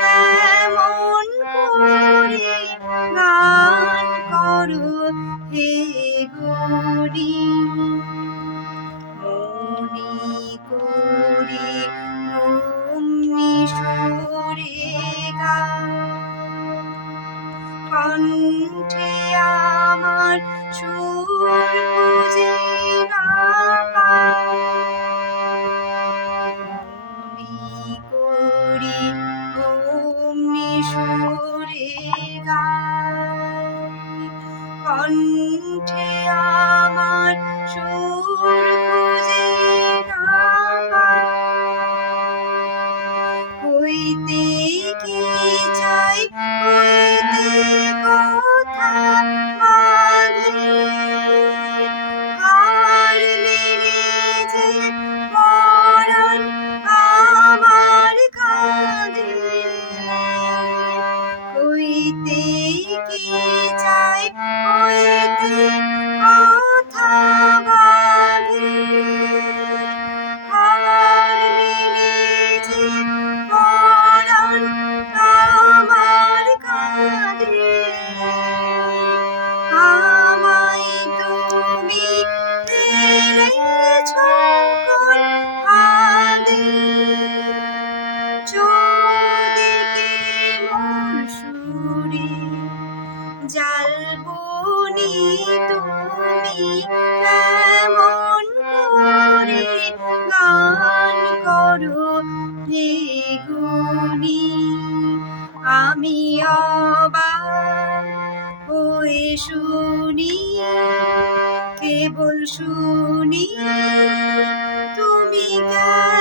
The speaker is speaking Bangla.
কেমন করে গান করো হে গরি। মনি সুরে কণ্ঠে আমার জালবনি তুমি কেমন করে গান করো হে গুণী? আমি অবাক হয়ে শুনি কেবল শুনি। তুমি গা